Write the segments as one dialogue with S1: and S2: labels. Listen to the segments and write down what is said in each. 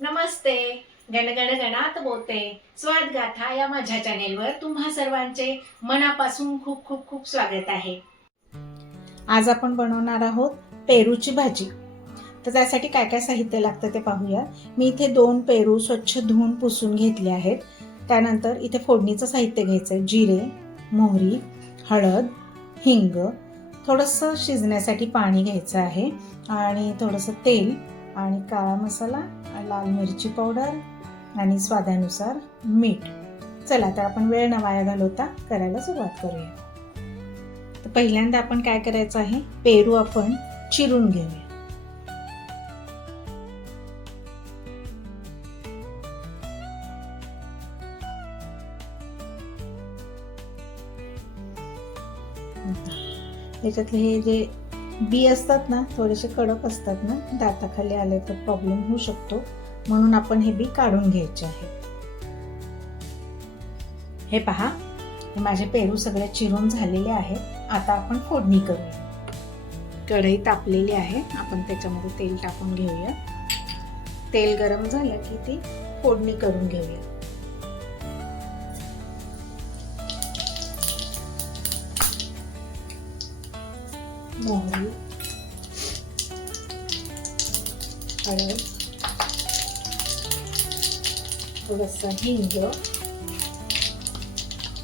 S1: नमस्ते. गणगण गणात बोलते स्वाद गाथा या माझ्या चॅनेलवर तुम्हा सर्वांचे मनापासून खूप खूप खूप स्वागत आहे. आज आपण बनवणार आहोत पेरूची भाजी. तर त्यासाठी काय काय साहित्य लागतं ते पाहूया. मी इथे दोन पेरू स्वच्छ धुवून पुसून घेतले आहेत. त्यानंतर इथे फोडणीचं साहित्य घ्यायचं आहे जिरे मोहरी हळद हिंग. थोडंसं शिजण्यासाठी पाणी घ्यायचं आहे. आणि थोडंसं तेल. आणि काळा मसाला लाल मिरची पावडर आणि स्वादानुसार मीठ. चला तर आपण वेळ न वाया घालवता करायला सुरुवात करूया. तर पहिल्यांदा आपण काय करायचं आहे? पेरू आपण चिरून घेऊया. त्याच्यातले हे जे बी असतात ना थोडेसे कडक असतात ना दाताखाली आले तर प्रॉब्लेम होऊ शकतो. म्हणून आपण हे बी काढून घ्यायचे आहे. हे पहा हे माझे पेरू सगळे चिरून झालेले आहेत आता आपण फोडणी करूया. कढई तापलेली आहे. आपण त्याच्यामध्ये तेल टाकून घेऊया. तेल गरम झालं की ती फोडणी करून घेऊया. मोहरी हळद थोडंसं हिंग.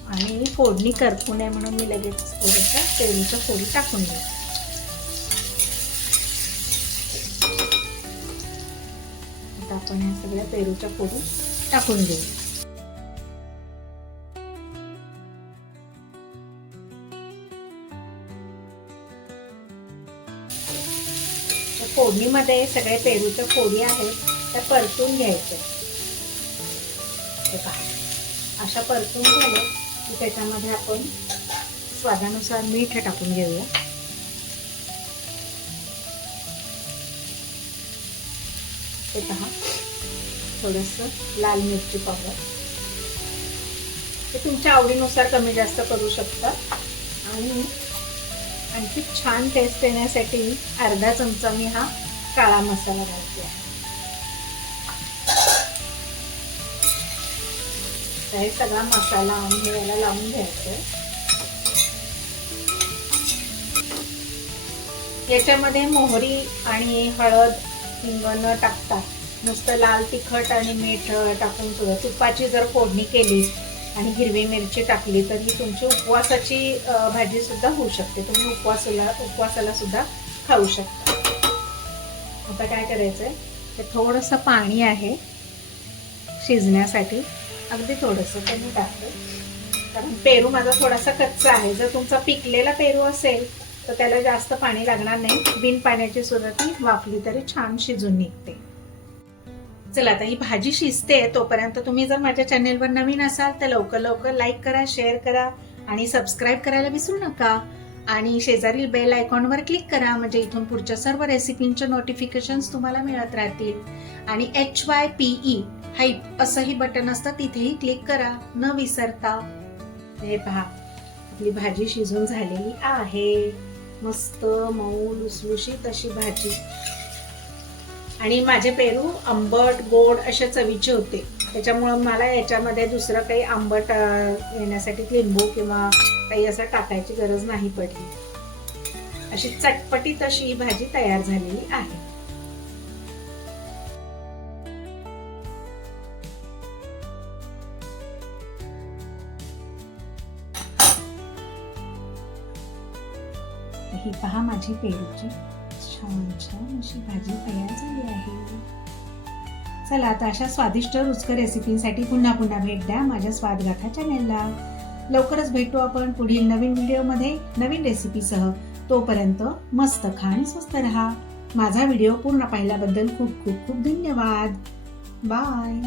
S1: आणि फोडणी करपू नये म्हणून मी लगेच थोडंसं पेरूच्या फोडी टाकून देते आता आपण ह्या सगळ्या पेरूच्या फोडी टाकून घेऊ. फोडणीमध्ये सगळे पेरूच्या फोडी आहेत त्या परतून घ्यायचं. हे पहा. अशा परतून झालं की त्याच्यामध्ये आपण स्वादानुसार मीठ टाकून घेऊया. ते पहा. थोडंसं लाल मिरची पावडर. ते तुमच्या आवडीनुसार कमी जास्त करू शकता. आणि आणखी छान टेस्ट येण्यासाठी अर्धा चमचा मी हा काळा मसाला घालते. आहे हे सगळा मसाला आम्ही याला लावून घ्यायचं याच्यामध्ये मोहरी आणि हळद हिंग न टाकता नुसतं लाल तिखट आणि मीठ टाकून सुद्धा तुपाची जर फोडणी केली आणि हिरवी मिरची टाकली तर ही तुमची उपवासाची भाजीसुद्धा होऊ शकते. तुम्ही उपवासाला उपवासाला सुद्धा खाऊ शकता. आता काय करायचं आहे ते थोडंसं पाणी आहे शिजण्यासाठी. अगदी थोडंसं ते मी टाकते. कारण पेरू माझा थोडासा कच्चा आहे. जर तुमचा पिकलेला पेरू असेल तर त्याला जास्त पाणी लागणार नाही. बिन पाण्याची सुद्धा ती वाफली तरी छान शिजून निघते. चला आता ही भाजी शिजते तोपर्यंत तुम्ही जर माझ्या चॅनेलवर नवीन असाल तर लवकर लवकर लाईक करा शेअर करा आणि सबस्क्राईब करायला विसरू नका. आणि शेजारील बेल आयकॉनवर क्लिक करा म्हणजे इथून पुढच्या सर्व रेसिपींचे नोटिफिकेशन्स तुम्हाला मिळत राहतील. आणि H Y P E hype असंही बटन असतं तिथेही क्लिक करा. न विसरता. हे पहा आपली भाजी शिजून झालेली आहे. मस्त मऊ लुसलुशीत अशी भाजी. आणि माझे पेरू आंबट गोड अशा चवीचे होते. त्याच्यामुळं मला याच्यामध्ये दुसरं काही आंबट येण्यासाठी लिंबू किंवा काही असं टाकायची गरज नाही पडली. अशी चटपटीत अशी ही भाजी तयार झालेली आहे. ही पहा माझी पेरूची छान छान अशी भाजी तयार झाली आहे. चला आता अशा स्वादिष्ट रुचकर रेसिपींसाठी पुन्हा पुन्हा भेट द्या माझ्या स्वादगाथा चॅनेलला लवकरच भेटू आपण पुढील नवीन व्हिडिओमध्ये नवीन रेसिपीसह तोपर्यंत मस्त खा आणि स्वस्त रहा. माझा व्हिडिओ पूर्ण पाहिल्याबद्दल खूप खूप खूप धन्यवाद. बाय